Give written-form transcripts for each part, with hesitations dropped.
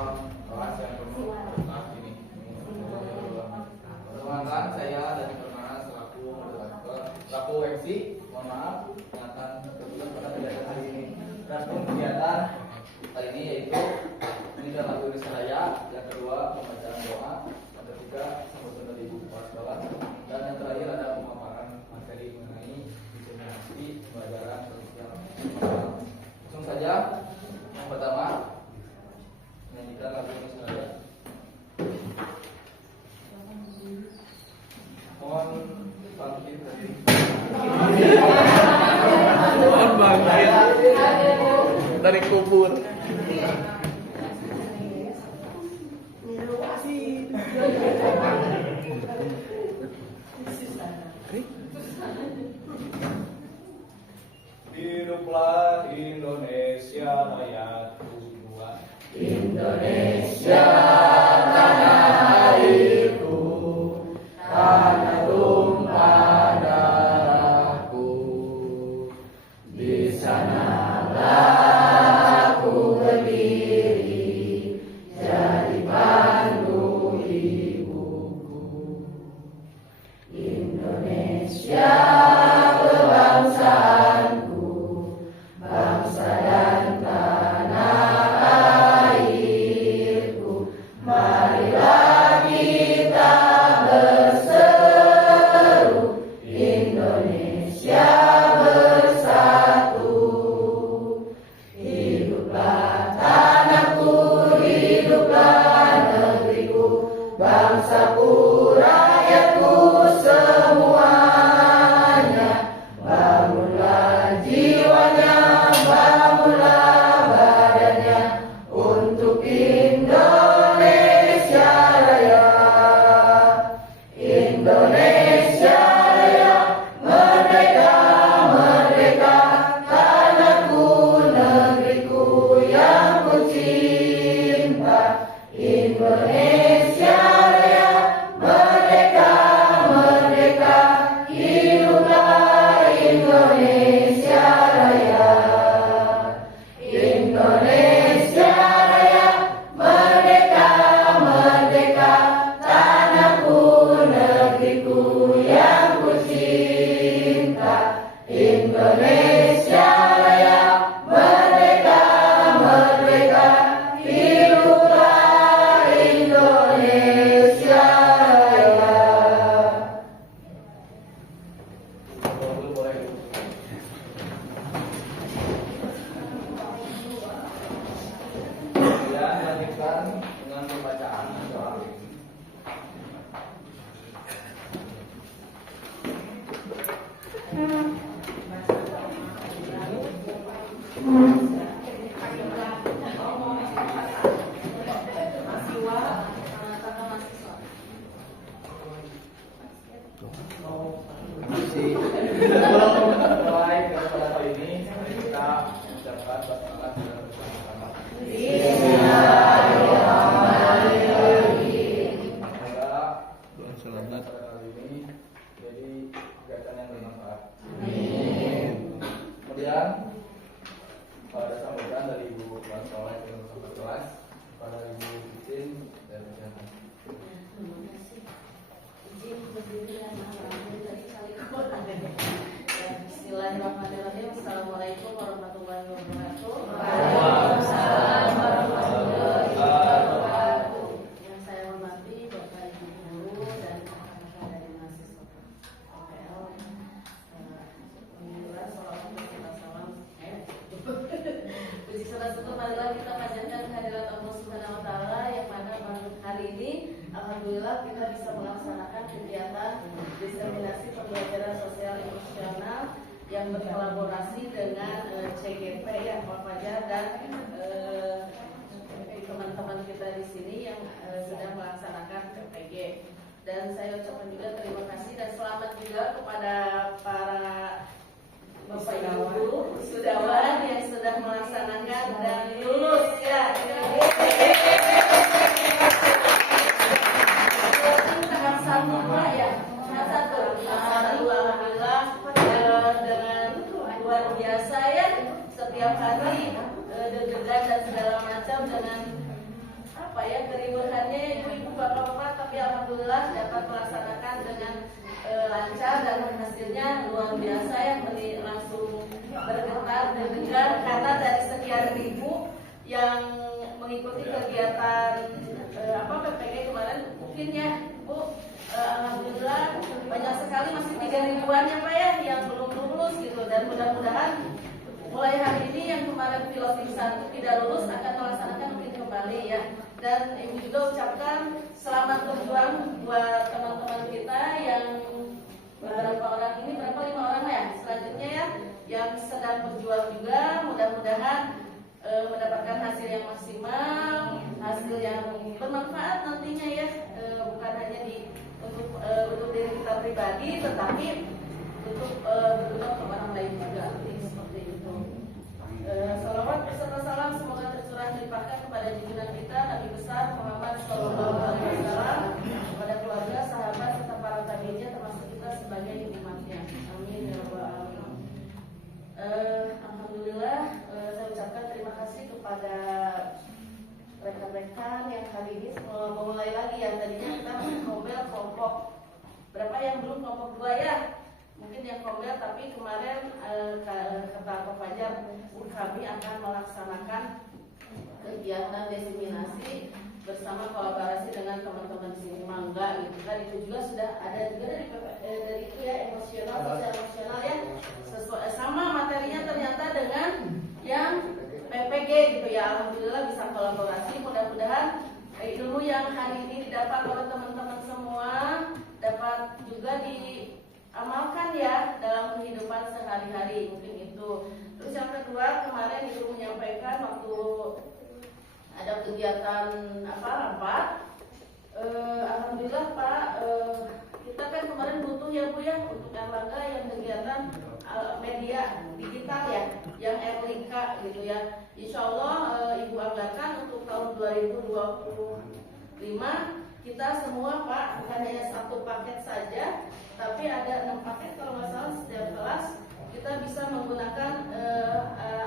dalam kelas yang penuh saat ini. Perkenalkan, saya dari Permana selaku moderator, selaku MC. Mohon maaf, kelihatan kebetulan pada kegiatan hari ini. Dan kegiatan hari ini yaitu pendidikan lagu Indonesia Raya, yang kedua pembacaan doa, yang ketiga sambutan dari ibu kepala sekolah, dan yang terakhir ada pemaparan materi mengenai diskriminasi pelajaran sosial. Langsung saja, yang pertama menyanyikan lagu Indonesia Raya. Mohon bangkit dari Mohon bangkit dari kubur. Hiduplah Indonesia Raya Tuhan. Indonesia tanah airku, tanah tumpah darahku. Di sanalah aku berdiri, jadi pandu ibuku. Indonesia kebangsaanku, bangsa dan tanah airku. Marilah kita berseru, Indonesia bersatu. Hiduplah tanahku, hiduplah negeriku, bangsaku, rakyatku semuanya. Bangunlah jiwanya, bangunlah badannya untuk Indonesia Raya. Indonesia Raya, merdeka, merdeka, tanahku, negeriku yang ku cinta. Indonesia Raya, merdeka, merdeka, hiduplah Indonesia Raya. Indonesia Raya, merdeka, merdeka, tanahku, negeriku yang ku cinta. Indonesia Raya, merdeka, merdeka, hiduplah Indonesia Raya. Kemudian dilanjutkan dengan pembacaan doa. Mulai pada kali ini kita ucapkan basmalah secara bersama-sama. Semoga pada kali ini jadi kegiatan yang bermanfaat. Kemudian pada sambutan dari ibu kepala sekolah yang bersama kelas, pada ibu Titin dan kesehatan. Bismillahirrahmanirrahim. Assalamualaikum warahmatullahi wabarakatuh. Waalaikumsalam warahmatullahi wabarakatuh. Yang saya hormati Bapak Ibu guru dan rekan-rekan dari mahasiswa OPL. Alhamdulillah, sholawat beserta salam. Puji syukur syukur marilah kita panjatkan kehadirat Allah Subhanahu wa taala yang mana hari ini alhamdulillah kita bisa melaksanakan kegiatan diseminasi pembelajaran sosial emosional yang berkolaborasi dengan CGP ya Pak Fajar dan teman-teman kita di sini yang sedang melaksanakan PPG. Dan saya ucapkan juga terima kasih dan selamat juga kepada para Bapak Ibu guru wisudawan yang sudah melaksanakan dan lulus ya. Tahap 1 Pak ya. Tahap 1. Alhamdulillah dengan luar biasa ya. Setiap hari deg-degan dan segala macam dengan dari sekian ribu yang mengikuti kegiatan PPG kemarin, mungkin ya Bu, alhamdulillah banyak sekali, masih 3 ribuan ya Pak ya yang belum lulus gitu, dan mudah-mudahan mulai hari ini yang kemarin piloting 1 tidak lulus akan melaksanakan mungkin kembali ya. Dan Ibu juga ucapkan selamat berjuang buat teman-teman kita yang beberapa orang ini, berapa 5 orang ya selanjutnya ya, yang sedang berjuang juga, mudah-mudahan mendapatkan hasil yang maksimal, hasil yang bermanfaat nantinya ya, bukan hanya untuk diri kita pribadi, tetapi untuk berguna ke orang lain juga, seperti itu. Salawat beserta salam semoga tercurah dilimpahkan kepada junjungan kita Nabi besar Muhammad SAW, kepada keluarga, sahabat serta para tabiinnya, termasuk kita sebagai umatnya. Amin ya rabbal alamin. Alhamdulillah, saya ucapkan terima kasih kepada rekan-rekan yang hari ini memulai lagi, yang tadinya kita masih ngomel kelompok berapa yang belum kelompok 2 ya, mungkin yang komel, tapi kemarin kata Pak Fajar, kami akan melaksanakan kegiatan desiminasi bersama kolaborasi dengan teman-teman di sini, Mangga gitu kan. Itu juga sudah ada juga dari itu ya, emosional, sosial emosional ya, sesuai sama materinya ternyata dengan yang PPG gitu ya. Alhamdulillah bisa kolaborasi, mudah-mudahan ilmu yang hari ini didapat oleh teman-teman semua dapat juga diamalkan ya dalam kehidupan sehari-hari, mungkin itu. Terus yang kedua, kemarin Ibu menyampaikan waktu ada kegiatan rapat, alhamdulillah Pak, kita kan kemarin butuh ya Bu ya untuk Erlangga yang kegiatan media digital ya, yang RLK gitu ya. Insya Allah Ibu anggarkan untuk tahun 2025 kita semua Pak, bukan hanya 1 paket saja, tapi ada 6 paket kalau nggak salah setiap kelas kita bisa menggunakan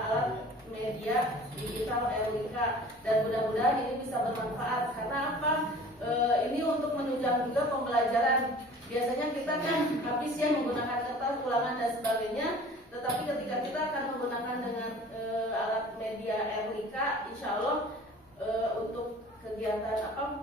alat media digital RLK, dan mudah-mudahan ini bisa bermanfaat. Karena apa? Ini untuk menunjang juga pembelajaran. Biasanya kita kan habis ya menggunakan kertas, ulangan dan sebagainya, tetapi ketika kita akan menggunakan dengan alat media RLK, insya Allah untuk kegiatan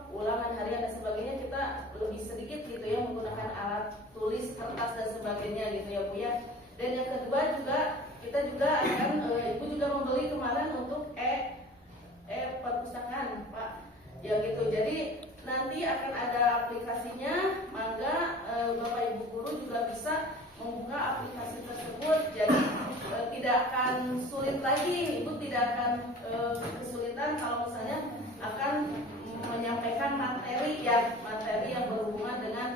ulangan harian dan sebagainya kita lebih sedikit gitu ya menggunakan alat tulis, kertas dan sebagainya gitu ya Bu ya. Dan yang kedua juga kita juga akan Ibu juga membeli kemarin untuk perpustakaan Pak ya gitu. Jadi nanti akan ada aplikasinya, mangga Bapak Ibu guru juga bisa membuka aplikasi tersebut. Jadi tidak akan sulit lagi, Ibu tidak akan kesulitan kalau misalnya akan menyampaikan materi yang berhubungan dengan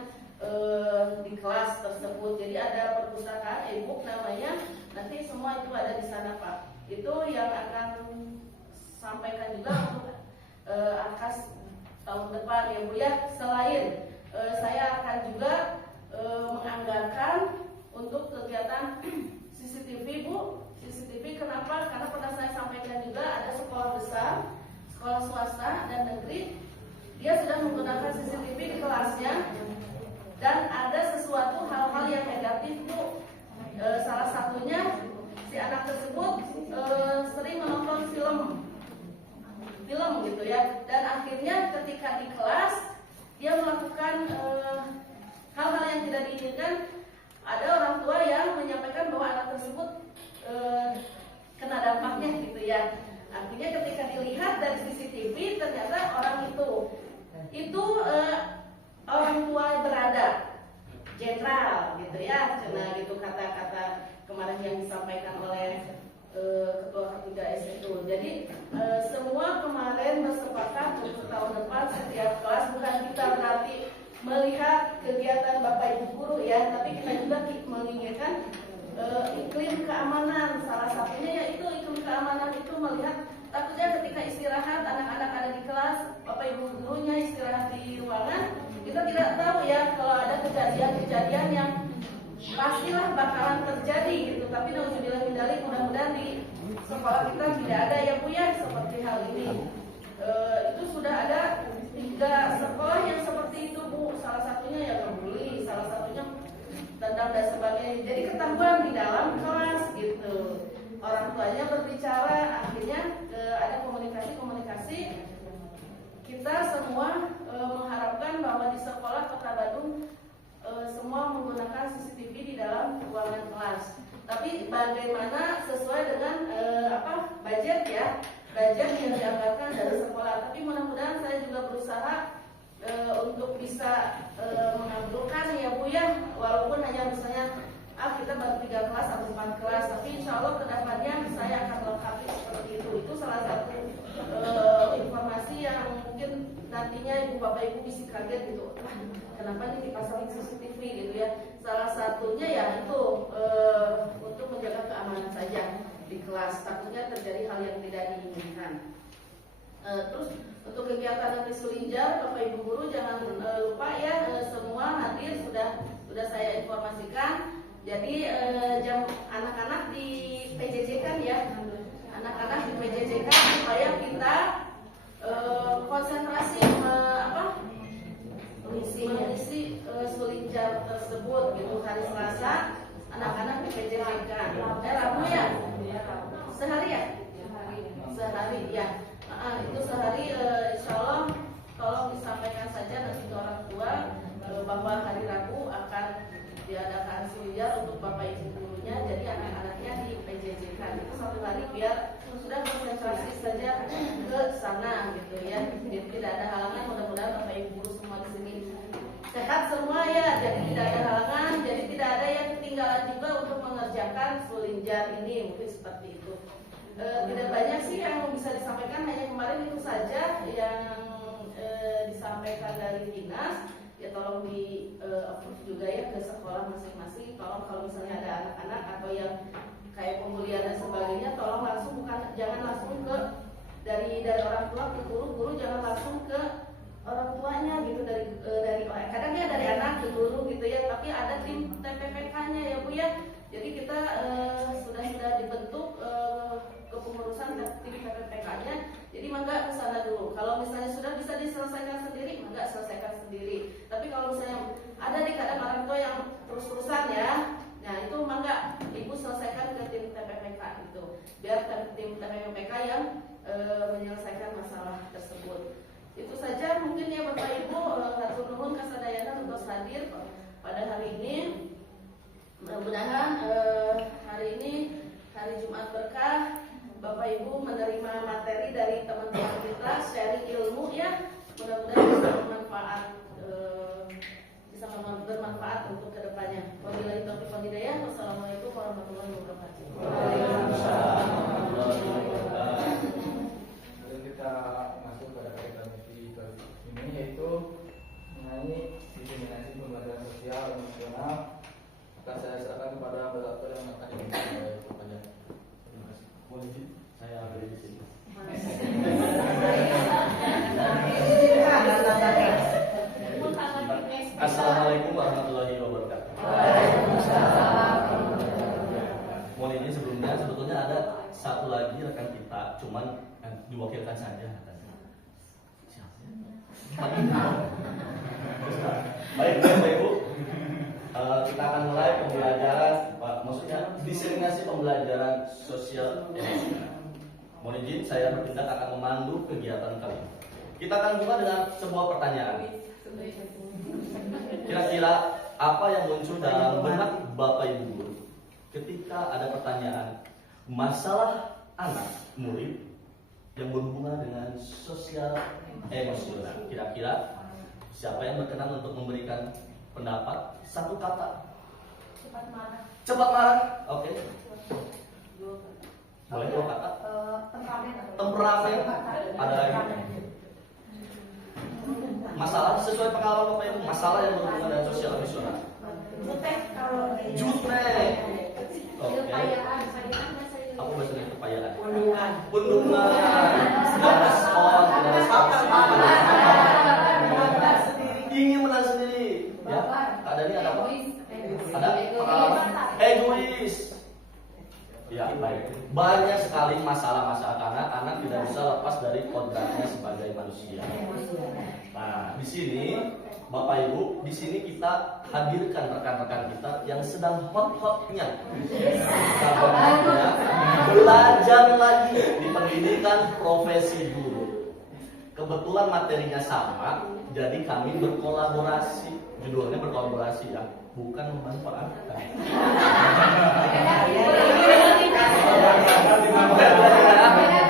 di kelas tersebut. Jadi ada perpustakaan e-book namanya, nanti semua itu ada di sana Pak. Itu yang akan sampaikan juga untuk AKAS tahun depan ya Bu ya. Selain saya akan juga menganggarkan untuk kegiatan CCTV Bu. CCTV kenapa? Karena pernah saya sampaikan juga ada sekolah besar, sekolah swasta dan negeri, dia sudah menggunakan CCTV di kelasnya, dan ada sesuatu hal-hal yang negatif Bu. Salah satunya si anak tersebut sering menonton film gitu ya, dan akhirnya ketika di kelas dia melakukan hal-hal yang tidak diinginkan. Ada orang tua yang menyampaikan bahwa anak tersebut kena dampaknya gitu ya. Artinya ketika dilihat dari CCTV ternyata orang itu orang tua berada jenderal gitu ya, cina gitu kata-kata kemarin yang disampaikan oleh ketua ketiga S itu. Jadi semua kemarin bersepakat untuk tahun depan setiap kelas, bukan kita berarti melihat kegiatan Bapak Ibu guru ya, tapi kita juga menginginkan iklim keamanan. Salah satunya yaitu iklim keamanan itu melihat takutnya ketika istirahat anak-anak ada di kelas, Bapak Ibu gurunya istirahat di ruangan, kita tidak tahu ya kalau ada kejadian-kejadian yang pastilah bakalan terjadi gitu. Tapi nauzubillah min dzalik, mudah-mudahan di sekolah kita tidak ada ya Bu ya seperti hal ini. Itu sudah ada 3 sekolah yang seperti itu Bu. Salah satunya ya ngebully, salah satunya tendang dan sebagainya. Jadi ketahuan di dalam kelas gitu. Orang tuanya berbicara, semua mengharapkan bahwa di sekolah Kota Bandung semua menggunakan CCTV di dalam ruangan kelas. Tapi bagaimana sesuai dengan budget yang dianggarkan dari sekolah. Tapi mudah-mudahan saya juga berusaha untuk bisa mengabulkan ya Bu ya, walaupun hanya misalnya kita baru 3 kelas atau 4 kelas, tapi insya Allah kedepannya saya akan melengkapi seperti itu. Itu salah satu informasi yang mungkin nantinya Ibu Bapak Ibu bisa kaget gitu, kenapa ini dipasangin CCTV gitu ya. Salah satunya ya itu untuk menjaga keamanan saja di kelas, takutnya terjadi hal yang tidak diinginkan. Terus untuk kegiatan negeri Sulinjar, Bapak Ibu guru jangan lupa ya, semua hadir sudah saya informasikan. Jadi jam anak-anak di PJJ kan ya, anak-anak di PJJ kan supaya kita konsentrasi mengisi Sulinjar tersebut gitu. Hari Selasa anak-anak di PJJ kan. Rabu ya? Sehari ya? Sehari ya. Itu sehari insya Allah tolong disampaikan saja nanti ke orang tua bahwa hari Rabu akan diadakan Sulinjar untuk Bapak Ibu gurunya, jadi anak-anaknya di PJJ kan. Itu 1 hari biar sudah konsentrasi saja ke sana gitu ya. Jadi tidak ada halangan, mudah-mudahan Bapak Ibu guru semua di sini sehat semua ya, jadi tidak ada halangan, jadi tidak ada yang ketinggalan juga untuk mengerjakan Sulinjar ini, mungkin seperti itu. Tidak banyak sih yang bisa disampaikan, hanya kemarin itu saja yang disampaikan dari dinas. Ya tolong di approve juga ya ke sekolah masing-masing. Tolong kalau misalnya ada anak-anak atau yang kayak pembulian dan sebagainya, tolong langsung jangan langsung ke dari orang tua ke guru jangan langsung ke orang tuanya gitu, dari kadangnya dari anak ke guru gitu ya. Tapi ada tim TPPK-nya ya Bu ya. Jadi kita sudah dibentuk kepengurusan tim TPPK-nya. Jadi mangga ke sana dulu. Kalau misalnya sudah bisa diselesaikan sendiri, mangga selesaikan sendiri. Tapi kalau misalnya ada nih kadang orang tua yang terus-terusan ya, nah itu mangga Ibu selesaikan ke tim TPPK itu. Biar tim TPPK yang menyelesaikan masalah tersebut. Itu saja mungkin ya Bapak Ibu, hatur nuhun kasadayana untuk hadir pada hari ini. Mudah-mudahan hari ini hari Jumat berkah, Bapak Ibu menerima materi dari teman-teman kita, sharing ilmu ya. Mudah-mudahan bisa bermanfaat untuk kedepannya. Wabillahi taufiq wal hidayah. Wassalamualaikum warahmatullahi wabarakatuh. Waalaikumsalam warahmatullahi wabarakatuh. Lalu kita masuk pada teknologi ini, yaitu mengenai diseminasi pembelajaran sosial emosional. Akan saya serahkan kepada moderator yang akan dipimpin oleh Pak Fajar. Terima kasih. Mohon izin, saya beri di sini. Assalamualaikum warahmatullahi wabarakatuh. Mohon izin sebetulnya ada satu lagi rekan kita, cuman diwakilkan saja. Baik Bapak Ibu, kita akan mulai pembelajaran, maksudnya diseminasi pembelajaran sosial emosional. Mohon izin, saya bertindak akan memandu kegiatan kali ini. Kita akan buka dengan sebuah pertanyaan. Kira-kira apa yang muncul dalam benak Bapak Ibu guru ketika ada pertanyaan masalah anak murid yang berhubungan dengan sosial emosional? Kira-kira siapa yang berkenan untuk memberikan pendapat? Satu kata. Cepat marah. Oke. Boleh 2 kata. Temperamen. Ada lagi. Masalah sesuai pengalaman Bapak Ibu, masalah yang berhubungan dengan sosial emosional. Jutek. Oke. Apa bahasanya kepayaan? Pundungan. Tidak respon, tidak ingin menang sendiri. Ya. Ada ini ada apa? Ada pengalaman egois. Ya, baik. Banyak sekali masalah-masalah karena anak tidak bisa lepas dari kodratnya sebagai manusia. Nah, di sini Bapak Ibu, di sini kita hadirkan rekan-rekan kita yang sedang hot-hotnya, belajar lagi di pendidikan profesi guru. kebetulan materinya sama, jadi kami berkolaborasi. Judulnya berkolaborasi ya, bukan memanfaatkan.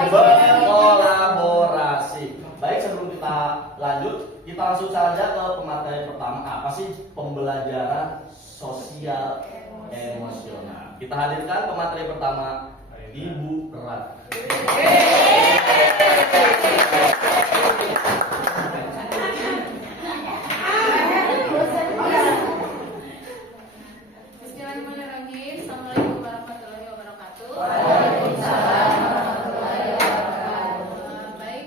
Berkolaborasi. Baik, sebelum kita lanjut, kita langsung saja ke pemateri pertama. Apa sih pembelajaran sosial emosional? Kita hadirkan pemateri pertama, Ibu Rat. Bismillahirrahmanirrahim. Assalamualaikum warahmatullahi wabarakatuh. Baik,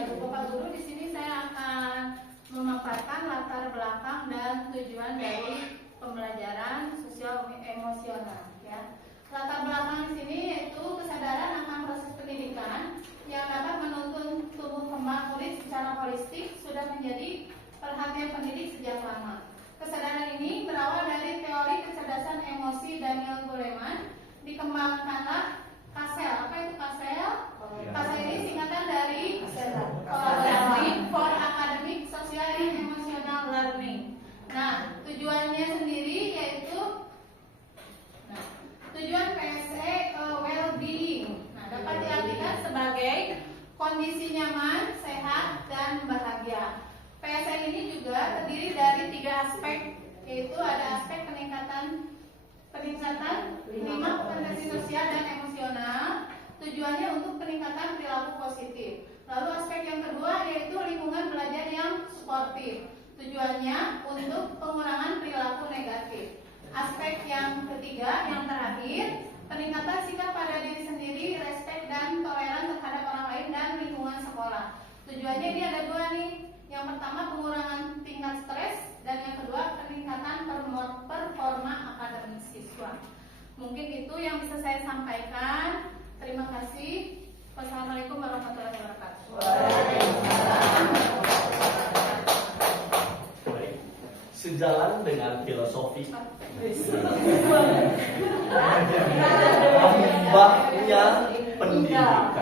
Ibu Bapak Guru, di sini saya akan memaparkan latar belakang dan tujuan dari pembelajaran sosial emosional. Ya, latar belakang di sini yaitu kesadaran akan proses pendidikan yang dapat menuntun tumbuh kembang murid secara holistik sudah menjadi perhatian pendidik sejak lama. Kesadaran ini berawal dari teori kecerdasan emosi Daniel Goleman. Dikembangkanlah KASEL. Apa itu KASEL? KASEL ini singkatan dari Collaborative for Academic, Social and Emotional Learning. Nah, tujuannya sendiri yaitu tujuan PSE well-being. Nah, dapat diartikan sebagai kondisi nyaman, sehat, dan bahagia. PSE ini juga terdiri dari 3 aspek, yaitu ada aspek peningkatan 5 kompetensi sosial dan emosional. Tujuannya untuk peningkatan perilaku positif. Lalu aspek yang kedua yaitu lingkungan belajar yang suportif. Tujuannya untuk pengurangan perilaku negatif. Aspek yang ketiga, yang terakhir, peningkatan sikap pada diri sendiri, respek dan toleran terhadap orang lain dan lingkungan sekolah. Tujuannya ini ada 2 nih. Yang pertama pengurangan tingkat stres dan yang kedua peningkatan performa akademik siswa. Mungkin itu yang bisa saya sampaikan. Terima kasih. Wassalamualaikum warahmatullahi wabarakatuh. Baik. Sejalan dengan filosofi mbaknya pendidikan,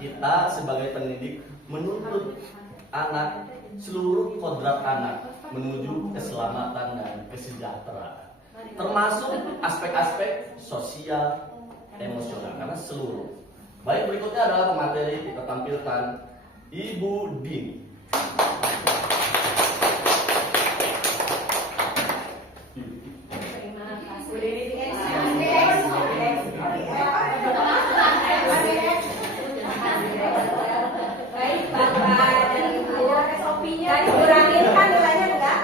kita sebagai pendidik menuntut anak, seluruh kodrat anak menuju keselamatan dan kesejahteraan, termasuk aspek-aspek sosial emosional, karena seluruh. Baik, berikutnya adalah pemateri, kita tampilkan Ibu Dini. Baik, Bapak dan Ibu, tadi kurangin kan nilainya enggak?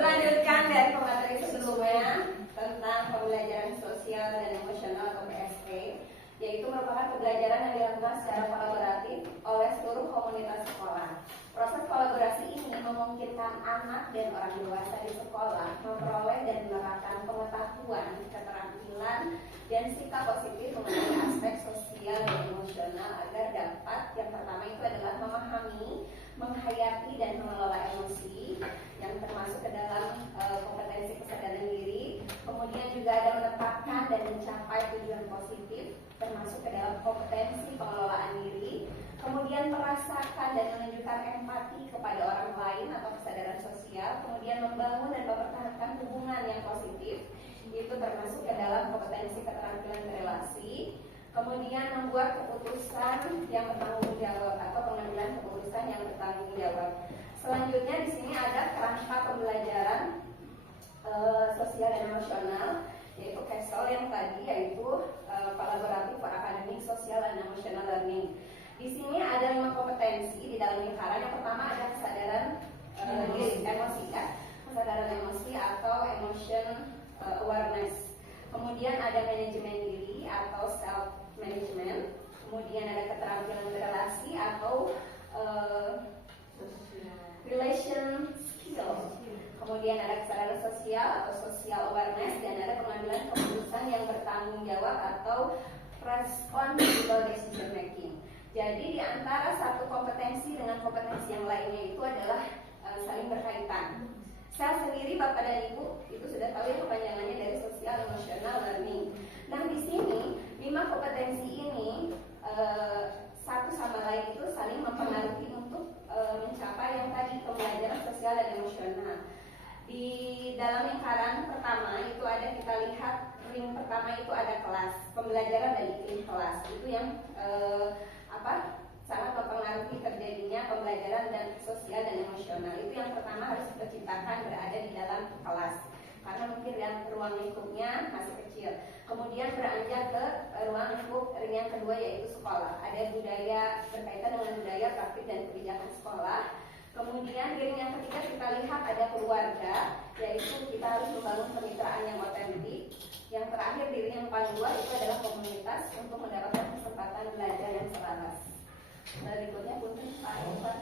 Melanjutkan dari pemateri sebelumnya tentang pembelajaran sosial dan emosional atau PSE, yaitu merupakan pembelajaran yang dilakukan secara kolaboratif oleh seluruh komunitas sekolah. Proses kolaborasi ini memungkinkan anak dan orang dewasa di sekolah memperoleh dan menerapkan pengetahuan, keterampilan, dan sikap positif mengenai aspek sosial dan emosional agar dapat, yang pertama itu adalah memahami, menghayati, dan mengelola emosi yang termasuk ke dalam kompetensi kesadaran diri. Kemudian juga ada menetapkan dan mencapai tujuan positif termasuk ke dalam kompetensi pengelolaan diri. Kemudian merasakan dan menunjukkan empati kepada orang lain atau kesadaran sosial. Kemudian membangun dan mempertahankan hubungan yang positif, itu termasuk ke dalam kompetensi keterampilan berelasi. Kemudian membuat keputusan yang bertanggung jawab atau pengambilan keputusan yang bertanggung jawab. Selanjutnya di sini ada kerangka pembelajaran sosial dan emosional, yaitu CASEL yang tadi, yaitu Collaborative for Academic, Social and Emotional Learning. Di sini ada 5 kompetensi di dalam lingkaran. Yang pertama ada kesadaran diri, emosi ya, kesadaran emosi atau emotion awareness. Kemudian ada manajemen diri atau self management. Kemudian ada keterampilan berelasi atau relation skills. Kemudian ada kesadaran sosial atau social awareness, dan ada pengambilan keputusan yang bertanggung jawab atau responsible decision making. Jadi di antara satu kompetensi dengan kompetensi yang lainnya itu adalah saling berkaitan. Saya sendiri, Bapak dan Ibu, itu sudah tahu ya kepanjangannya dari Social Emotional Learning. Nah, di sini 5 kompetensi ini satu sama lain itu saling pertama itu ada kelas, pembelajaran dan iklim kelas. Itu yang sangat mempengaruhi terjadinya pembelajaran dan sosial dan emosional. Itu yang pertama harus kita ciptakan berada di dalam kelas, karena mungkin ruang lingkupnya masih kecil. Kemudian beranjak ke ruang lingkup yang kedua yaitu sekolah. Ada budaya, berkaitan dengan budaya, praktik dan kebijakan sekolah. Kemudian ring yang ketiga kita lihat ada keluarga, yaitu kita harus membangun kemitraan yang otentik. Yang terakhir di ring yang paling luar itu adalah komunitas untuk mendapatkan kesempatan belajar yang selaras. Berikutnya punten Pak Irfan.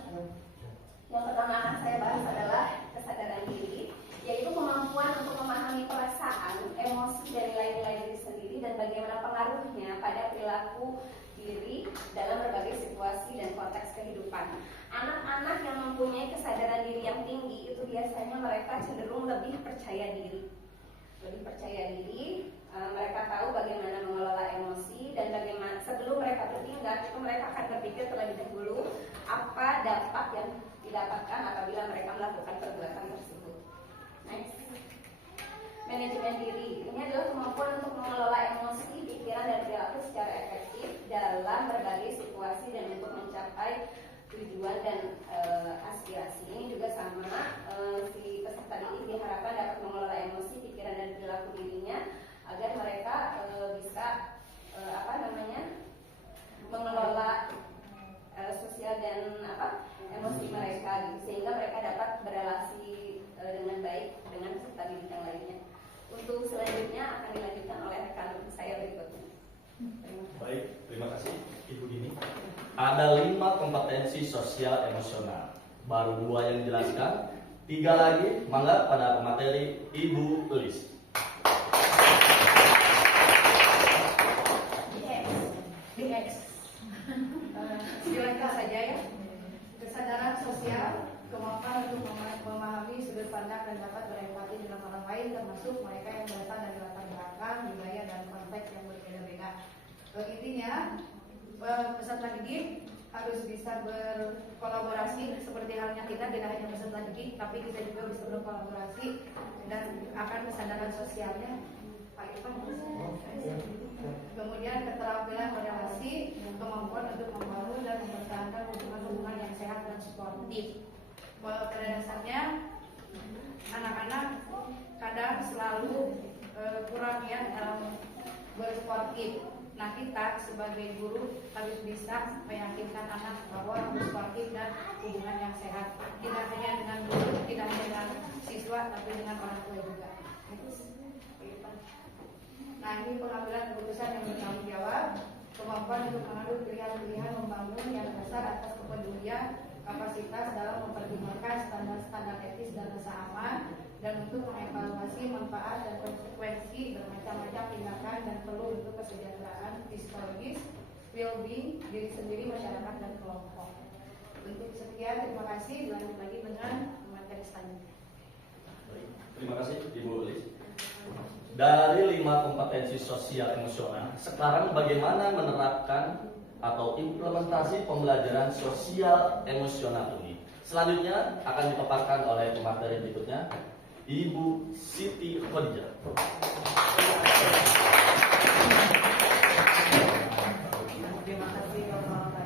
Yang pertama akan saya bahas adalah kesadaran diri, yaitu kemampuan untuk memahami perasaan, emosi, dan nilai-nilai diri sendiri dan bagaimana pengaruhnya pada perilaku diri dalam berbagai situasi dan konteks kehidupan. Anak-anak yang mempunyai kesadaran diri yang tinggi itu biasanya mereka cenderung lebih percaya diri. Mereka tahu bagaimana mengelola emosi dan bagaimana sebelum mereka bertindak itu mereka akan berpikir terlebih dahulu apa dampak yang didapatkan apabila mereka melakukan perbuatan tersebut. Next. Manajemen diri ini adalah kemampuan untuk mengelola emosi, pikiran dan perilaku secara efektif dalam berbagai situasi dan untuk mencapai tujuan dan aspirasi. Ini juga sama, si peserta didik diharapkan dapat mengelola emosi, pikiran dan perilaku dirinya agar mereka bisa mengelola sosial dan emosi mereka gitu, sehingga mereka dapat berelasi dengan baik dengan peserta didik yang lainnya. Untuk selanjutnya akan dilanjutkan oleh rekan saya berikutnya. Baik, terima kasih Ibu Dini. Ada 5 kompetensi sosial emosional. Baru 2 yang dijelaskan, 3 lagi. Mangga pada pemateri Ibu Elis. Silakan saja ya. Kesadaran sosial, kemampuan untuk memahami sudut pandang dan dapat berempati dengan orang lain, termasuk mereka yang berasal dari latar belakang, budaya dan konteks yang berbeda-beda. Intinya peserta didik harus bisa berkolaborasi seperti halnya kita, tidak hanya peserta didik tapi kita juga bisa berkolaborasi dan akan kesadaran sosialnya Pak Irfan. Kemudian keterampilan berrelasi, kemampuan untuk membangun dan mempertahankan hubungan-hubungan yang sehat dan sportif. Pada dasarnya anak-anak kadang selalu kurang ya dalam bersportif. Nah, kita sebagai guru harus bisa meyakinkan anak bahwa harus sportif dan hubungan yang sehat. Tidak hanya dengan guru, tidak hanya dengan siswa, tapi dengan orang tua juga. Nah, ini pengambilan keputusan yang bertanggung jawab, kemampuan untuk mengambil pilihan-pilihan membangun yang dasar atas kepedulian, kapasitas dalam mempertimbangkan standar-standar etis dan rasa aman, dan untuk mengevaluasi manfaat dan konsekuensi bermacam-macam tindakan dan perlu untuk kesejahteraan psikologis, well-being diri sendiri, masyarakat dan kelompok. Untuk sekian, terima kasih. Lanjut lagi dengan materi selanjutnya. Baik, terima kasih Ibu Elis. Dari 5 kompetensi sosial emosional, sekarang bagaimana menerapkan atau implementasi pembelajaran sosial emosional ini? Selanjutnya akan dipaparkan oleh pemateri berikutnya, Ibu Siti Khadijah. Terima kasih Bapak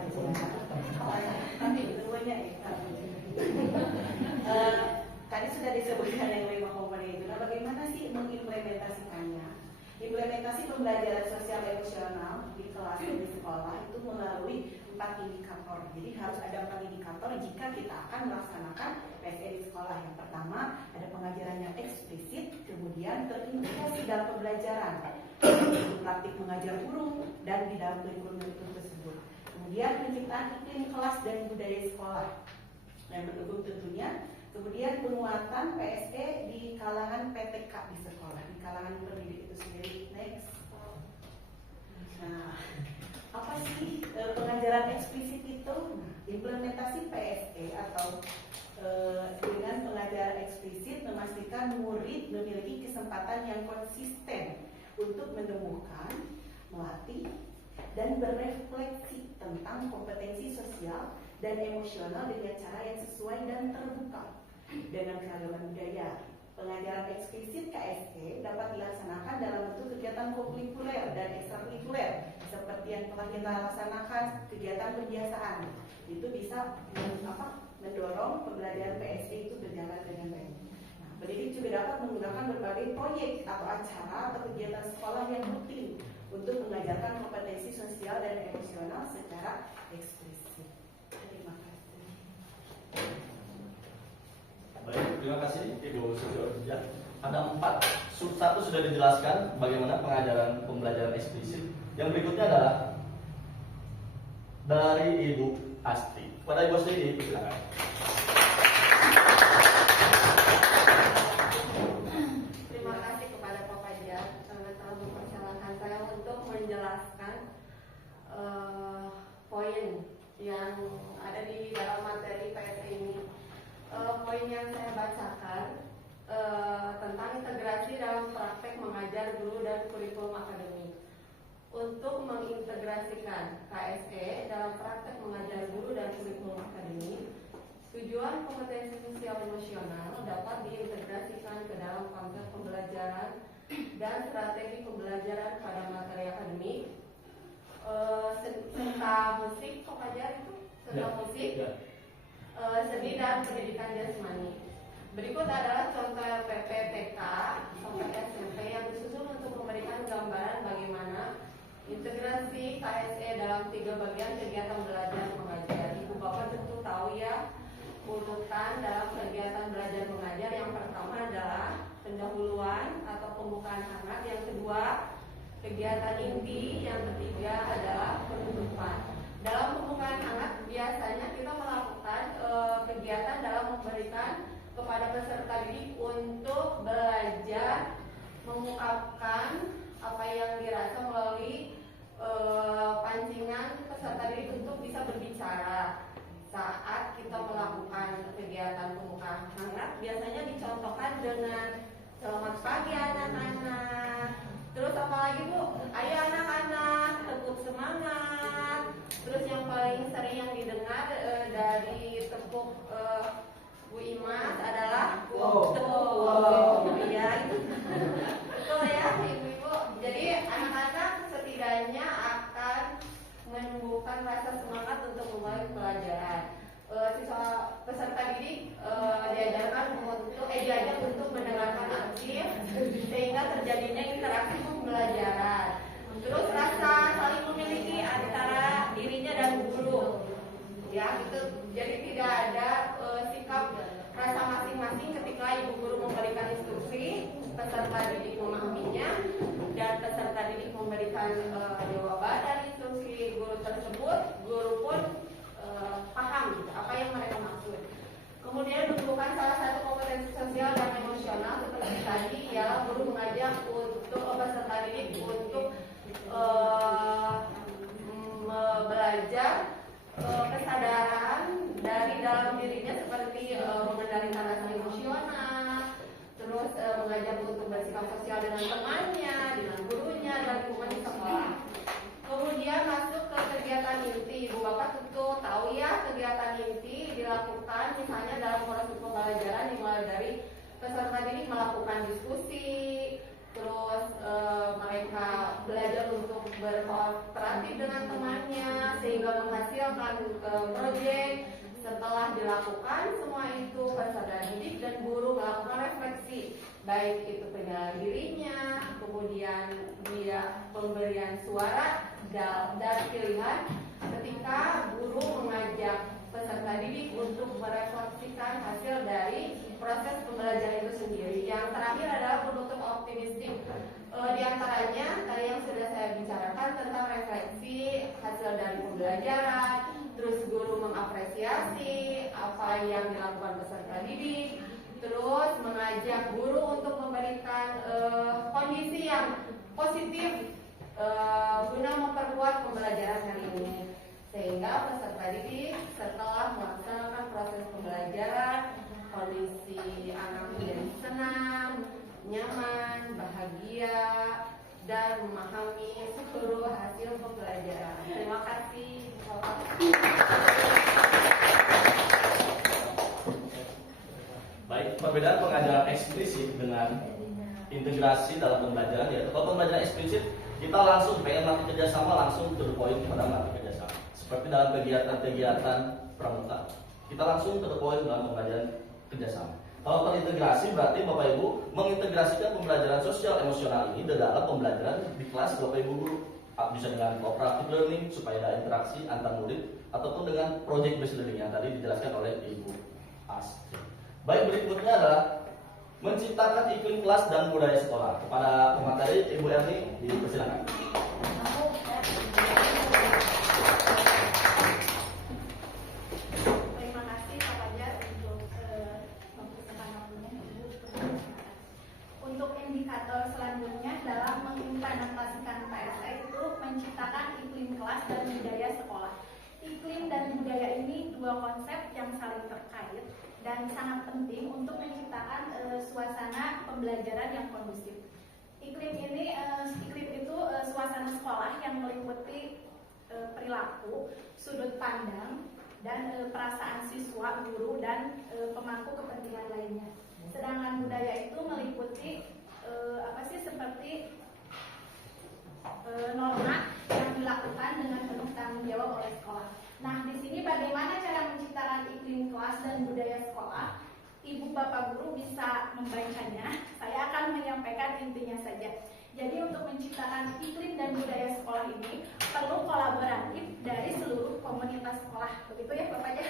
tadi sudah disebutkan yang 5 komponen itu. Nah, bagaimana sih mengimplementasikannya? Implementasi pembelajaran sosial emosional di kelas dan di sekolah itu melalui 4 indikator. Jadi harus ada 4 indikator jika kita akan melaksanakan PSE di sekolah. Yang pertama ada pengajaran yang eksplisit, kemudian terintegrasi dalam pembelajaran, praktik mengajar guru dan di dalam kurikulum tersebut. Kemudian penciptaan iklim kelas dan budaya sekolah yang mendukung tentunya. Kemudian penguatan PSE di kalangan PTK di sekolah, di kalangan pendidik itu sendiri. Next. Nah, apa sih pengajaran eksplisit itu? Implementasi PSE atau dengan pengajaran eksplisit memastikan murid memiliki kesempatan yang konsisten untuk menemukan, melatih, dan berefleksi tentang kompetensi sosial dan emosional dengan cara yang sesuai dan terbuka dengan keragaman budaya, Pengajaran eksplisit KSE dapat dilaksanakan dalam bentuk kegiatan kokurikuler dan ekstrakurikuler seperti yang telah kita laksanakan kegiatan pembiasaan. Itu bisa mendorong pembelajaran PSE itu berjalan dengan baik. Nah, pendidik juga dapat menggunakan berbagai proyek atau acara atau kegiatan sekolah yang rutin untuk mengajarkan kompetensi sosial dan emosional secara eksplisit. Terima kasih. Baik, terima kasih Ibu Sujoja. Ada 4, satu sudah dijelaskan bagaimana pengajaran pembelajaran eksplisit. Yang berikutnya adalah dari Ibu Asti. Kepada Ibu Asti, silakan. Terima kasih kepada Pak Fajar karena telah mempersilahkan saya untuk menjelaskan poin yang ada di dalam materi PSE ini. Poin yang saya bacakan tentang integrasi dalam praktek mengajar guru dan kurikulum akademik. Untuk mengintegrasikan KSE dalam praktek mengajar guru dan kurikulum akademik, tujuan kompetensi sosial emosional dapat diintegrasikan ke dalam konsep pembelajaran dan strategi pembelajaran pada materi akademik, serta musik, Pak Fajar itu serta musik, seni dan pendidikan jasmani. Berikut adalah contoh LPP TK sampai SMP yang disusun untuk memberikan gambaran bagaimana integrasi KSE dalam 3 bagian kegiatan belajar mengajar. Ibu Bapak tentu tahu ya urutan dalam kegiatan belajar mengajar. Yang pertama adalah pendahuluan atau pembukaan hangat, yang kedua kegiatan inti, yang ketiga adalah penutupan. Dalam pembukaan hangat biasanya kita melakukan kegiatan dalam memberikan kepada peserta didik untuk belajar mengungkapkan apa yang dirasa melalui pancingan peserta didik untuk bisa berbicara. Saat kita melakukan kegiatan pembukaan hangat biasanya dicontohkan dengan selamat pagi anak-anak. Terus apa lagi Bu? Ayo anak-anak, tepuk semangat. Terus yang paling sering yang didengar dari tepuk Bu Imas adalah betul. Iya itu. Betul ya Ibu-ibu. Jadi anak-anak setidaknya akan menumbuhkan rasa semangat untuk memulai pelajaran. Siswa peserta didik diajak untuk mendengarkan aktif sehingga terjadinya interaksi pembelajaran. Terus rasa saling memiliki antara dirinya dan guru, ya itu. Jadi tidak ada sikap rasa masing-masing ketika ibu guru memberikan instruksi, peserta didik memahaminya, dan peserta didik memberikan jawaban dari instruksi guru tersebut. Guru pun paham gitu, apa yang mereka maksud. Kemudian menumbuhkan salah satu kompetensi sosial dan emosional seperti tadi, ialah guru mengajak untuk peserta didik untuk belajar kesadaran dari dalam dirinya seperti mengendalikan rasa emosional, terus mengajak untuk bersikap sosial dengan temannya, dengan gurunya, dan lingkungan di sekolah. Kemudian masuk ke kegiatan inti. Ibu Bapak tentu tahu ya kegiatan inti dilakukan misalnya dalam proses pembelajaran dimulai dari peserta didik melakukan diskusi, terus mereka belajar untuk berkooperatif dengan temannya sehingga menghasilkan proyek. Setelah dilakukan semua itu, peserta didik dan guru melakukan refleksi, baik itu penilaian dirinya, kemudian dia pemberian suara dan pilihan ketika guru mengajak peserta didik untuk merefleksikan hasil dari proses pembelajaran itu sendiri. Yang terakhir adalah penutup optimistik. Di antaranya tadi yang sudah saya bicarakan tentang refleksi hasil dari pembelajaran, terus guru mengapresiasi apa yang dilakukan peserta didik, terus mengajak guru untuk memberikan kondisi yang positif guna memperkuat pembelajaran hari ini, sehingga peserta didik setelah melaksanakan proses pembelajaran kondisi anak menjadi senang, nyaman, bahagia, dan memahami seluruh hasil pembelajaran. Terima kasih. Baik, perbedaan pengajaran eksplisit dengan integrasi dalam pembelajaran, yaitu kalau pembelajaran eksplisit kita langsung pengen mati kerjasama, langsung to the point pada mati kerjasama. Seperti dalam kegiatan-kegiatan pramuka, kita langsung to the point dalam pembelajaran kerjasama. Kalau terintegrasi berarti Bapak Ibu mengintegrasikan pembelajaran sosial emosional ini dalam pembelajaran di kelas Bapak Ibu guru. Bisa dengan cooperative learning supaya ada interaksi antar murid, ataupun dengan project based learning yang tadi dijelaskan oleh Ibu Astri. Baik, berikutnya adalah menciptakan iklim kelas dan budaya sekolah. Kepada pemateri Ibu Erni dipersilakan. Terima kasih Pak Fajar untuk memperkenalkan waktunya. Untuk indikator selanjutnya dalam mengimplementasikan PSE itu menciptakan iklim kelas dan budaya sekolah. Iklim dan budaya ini dua konsep yang saling terkait dan sangat penting untuk menciptakan suasana pembelajaran yang kondusif. Iklim itu suasana sekolah yang meliputi perilaku, sudut pandang, dan perasaan siswa, guru, dan pemangku kepentingan lainnya. Sedangkan budaya itu meliputi seperti norma yang dilakukan dengan penuh tanggung jawab oleh sekolah. Nah, di sini bagaimana cara menciptakan iklim kelas dan budaya sekolah? Ibu Bapak Guru bisa membacanya. Saya akan menyampaikan intinya saja. Jadi untuk menciptakan iklim dan budaya sekolah ini perlu kolaboratif dari seluruh komunitas sekolah. Begitu ya Bapak ya?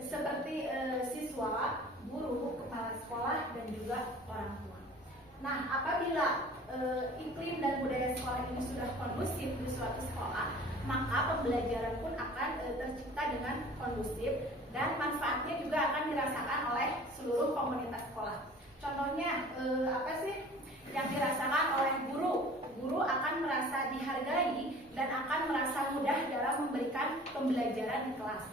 Seperti siswa, guru, kepala sekolah, dan juga orang tua. Nah, apabila iklim dan budaya sekolah ini sudah kondusif di suatu sekolah, maka pembelajaran pun akan tercipta dengan kondusif dan manfaatnya juga akan dirasakan oleh seluruh komunitas sekolah. Contohnya yang dirasakan oleh guru? Guru akan merasa dihargai dan akan merasa mudah dalam memberikan pembelajaran di kelas.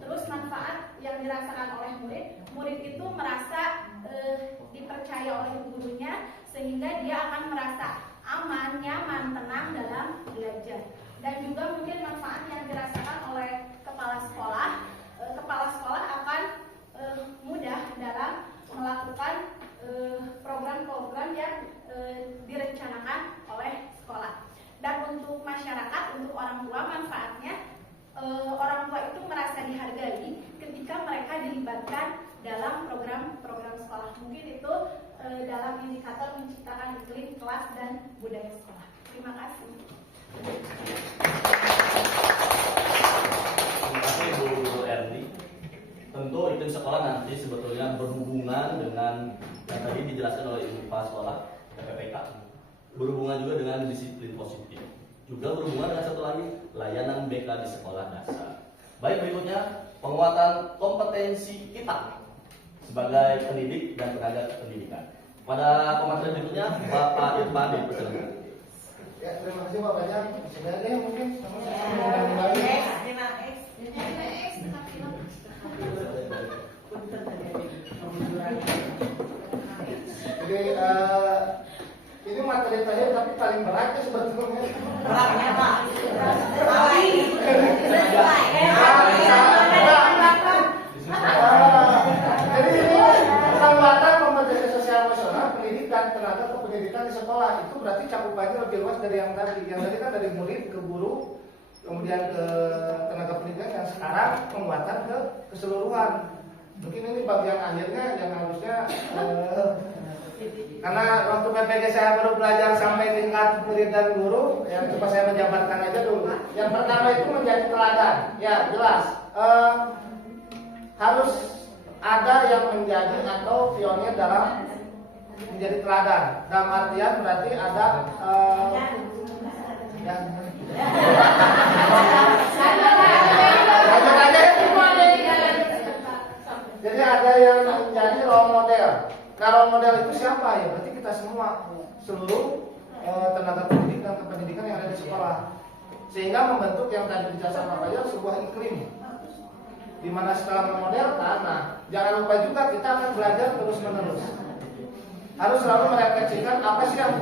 Terus manfaat yang dirasakan oleh murid, murid itu merasa dipercaya oleh gurunya sehingga dia akan merasa aman, nyaman, tenang dalam belajar. Dan juga mungkin manfaat yang dirasakan oleh kepala sekolah, kepala sekolah akan mudah dalam melakukan program-program yang direncanakan oleh sekolah. Dan untuk masyarakat, untuk orang tua, manfaatnya orang tua itu merasa dihargai ketika mereka dilibatkan dalam program-program sekolah. Mungkin itu dalam indikator menciptakan iklim kelas dan budaya sekolah. Terima kasih. Terima kasih Bu Erni. Tentu iklim sekolah nanti sebetulnya berhubungan dengan yang tadi dijelaskan oleh Ibu Kepala Sekolah PPK, berhubungan juga dengan disiplin positif, juga berhubungan dengan satu lagi layanan BK di sekolah dasar. Baik, berikutnya penguatan kompetensi kita sebagai pendidik dan tenaga pendidikan. Pada pemateri berikutnya Bapak Irfan dipersilakan. Ya, terima kasih Pak Fajar. Sudah ada yang mungkin Jadi ini materi terakhir tapi paling berat ya sebetulnya. Beratnya Pak. Jadi ini penguatan kompetensi sosial emosional pendidikan tenaga kependidikan di sekolah itu berarti cakupannya lebih luas dari yang tadi. Yang tadi kan dari murid ke guru, kemudian ke tenaga pendidikan, yang sekarang penguatan ke keseluruhan. Mungkin ini bagian akhirnya yang harusnya karena waktu PPG saya baru belajar sampai tingkat murid dan guru, yang coba saya menjabarkan aja dulu. Yang pertama itu menjadi teladan, ya jelas. Harus ada yang menjadi atau pionir dalam menjadi teladan. Dalam artian berarti ada jadi ada yang menjadi role model. Nah, role model itu siapa ya? Berarti kita semua, seluruh tenaga pendidik dan kependidikan yang ada di sekolah. Sehingga membentuk yang tadi dijelaskan Pak Fajar sebuah iklim. Di mana setelah memodelkan, nah jangan lupa juga kita akan belajar terus-menerus. Harus selalu merefleksikan apa sih yang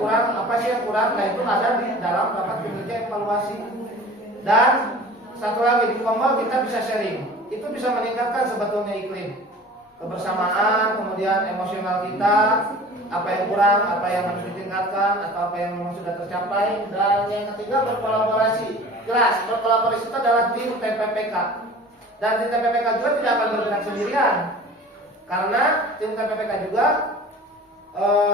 kurang, nah itu ada di dalam rapat kinerja evaluasi. Dan satu lagi di Komal kita bisa sharing. Itu bisa meningkatkan sebetulnya iklim. kebersamaan, kemudian emosional kita, apa yang kurang, apa yang harus ditingkatkan, atau apa yang memang sudah tercapai. Dan yang ketiga, berkolaborasi. Jelas, berkolaborasi itu adalah tim TPPK. Dan tim TPPK juga tidak akan bergerak sendirian, karena tim TPPK juga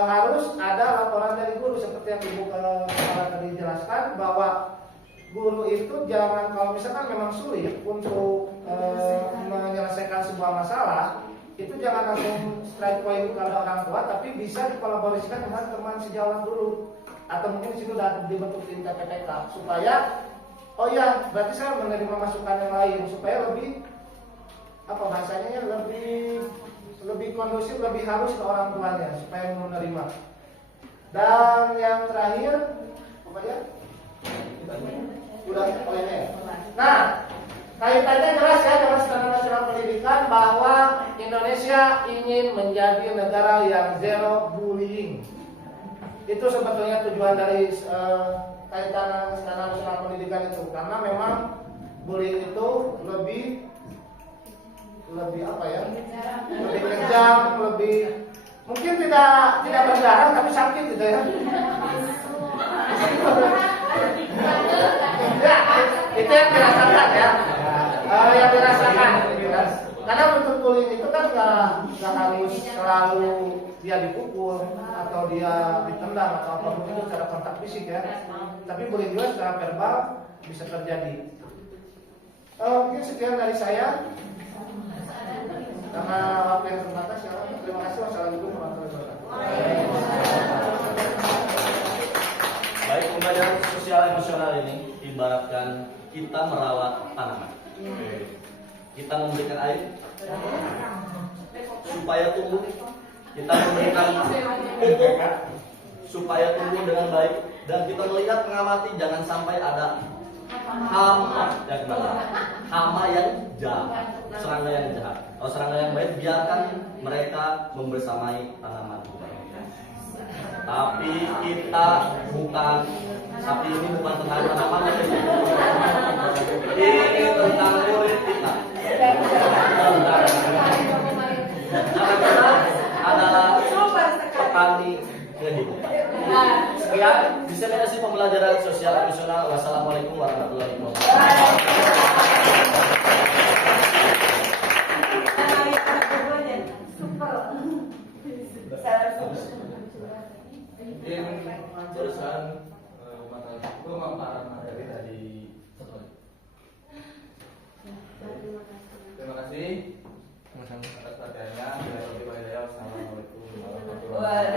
harus ada laporan dari guru, seperti yang Ibu Kepala tadi jelaskan, bahwa guru itu jangan, kalau misalkan memang sulit untuk menyelesaikan sebuah masalah, itu jangan langsung strike point kepada orang tua, tapi bisa dikolaborasikan dengan teman sejawat dulu, atau mungkin di situ sudah dibentuk tim TPPK, supaya oh ya berarti saya menerima masukan yang lain, supaya lebih apa bahasanya, lebih kondusif, lebih halus ke orang tuanya supaya menerima. Dan yang terakhir apa ya? Udah poinnya. Nah, kaitannya jelas ya dengan Standar Nasional Pendidikan bahwa Indonesia ingin menjadi negara yang zero bullying. Itu sebetulnya tujuan dari kaitan Standar Nasional Pendidikan itu, karena memang bullying itu lebih apa ya? Lebih kejam, lebih mungkin tidak berdarah tapi sakit gitu ya. Ya, itu yang dirasakan ya. Yang dirasakan. Karena bentuk bullying itu kan nggak harus selalu dia dipukul atau dia ditendang atau apapun itu secara kontak fisik ya. Tapi bullying juga secara verbal bisa terjadi. Mungkin sekian dari saya. Karena waktu yang terbatas ya. Terima kasih. Wassalamualaikum warahmatullahi wabarakatuh. Baik, pembelajaran sosial emosional ini ibaratkan kita merawat tanaman. Kita memberikan air supaya tumbuh. Kita memberikan pupuk supaya tumbuh dengan baik. Dan kita melihat, mengamati, jangan sampai ada hama yang jahat, serangga yang jahat. Kalau serangga yang baik, biarkan mereka membersamai tanaman. Tapi kita bukan, sapi ini bukan tentang tanaman, ini tentang murid kita. Karena kita adalah petani kehidupan. Sekian diseminasi pembelajaran sosial emosional. Wassalamualaikum warahmatullahi Mungkin barusan pemaparan materi tadi. Terima kasih atas perhatiannya. Assalamualaikum warahmatullahi wabarakatuh.